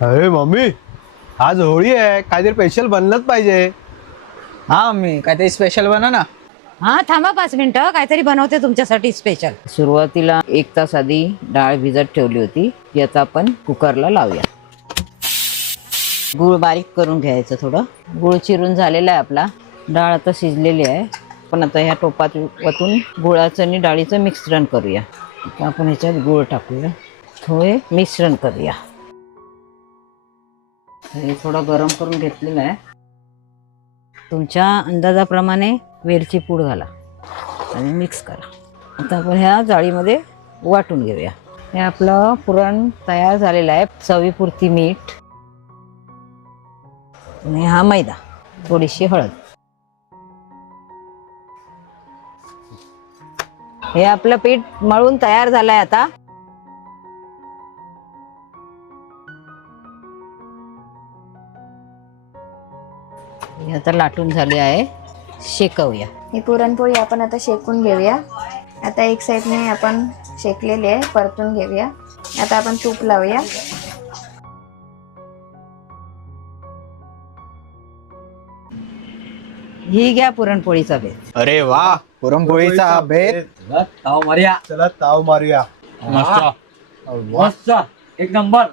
अरे मम्मी, आज होळी आहे, काहीतरी स्पेशल बनलंच पाहिजे. हा मी काहीतरी स्पेशल बनव ना. हा थांबा 5 मिनिटं, काहीतरी बनवते तुमच्यासाठी स्पेशल. सुरुवातीला 1 तास आधी डाळ भिजत ठेवली होती ती आता आपण कुकरला लावूया. गूळ बारीक करून घ्यायचं, थोडं गूळ चिरून झालेला आहे आपला. डाळ आता शिजलेली आहे. पण आता ह्या टोपात वतून गुळाचं आणि डाळीचं मिश्रण करूया. आता आपण ह्याच्यात गूळ टाकूया, थोडे मिश्रण करूया. हे थोडं गरम करून घेतलेलं आहे. तुमच्या अंदाजाप्रमाणे वेलची पूड घाला आणि मिक्स करा. आता आपण ह्या जाळीमध्ये वाटून घेऊया. हे आपलं पुरण तयार झालेलं आहे. चवीपुरती मीठ आणि हा मैदा, थोडीशी हळद. हे आपलं पीठ मळून तयार झालं आहे. आता हे आता लाटून झाले आहे. शेकवूया. ही पुरणपोळी आपण आता शेकून घेऊया. आता एक साईडने आपण शेकलेली आहे, परतून घेऊया. आता आपण तूप लावूया. ही घ्या पुरणपोळीचा बेत. अरे वा, पुरणपोळीचा बेत. चला ताव मारूया. मस्त एक नंबर.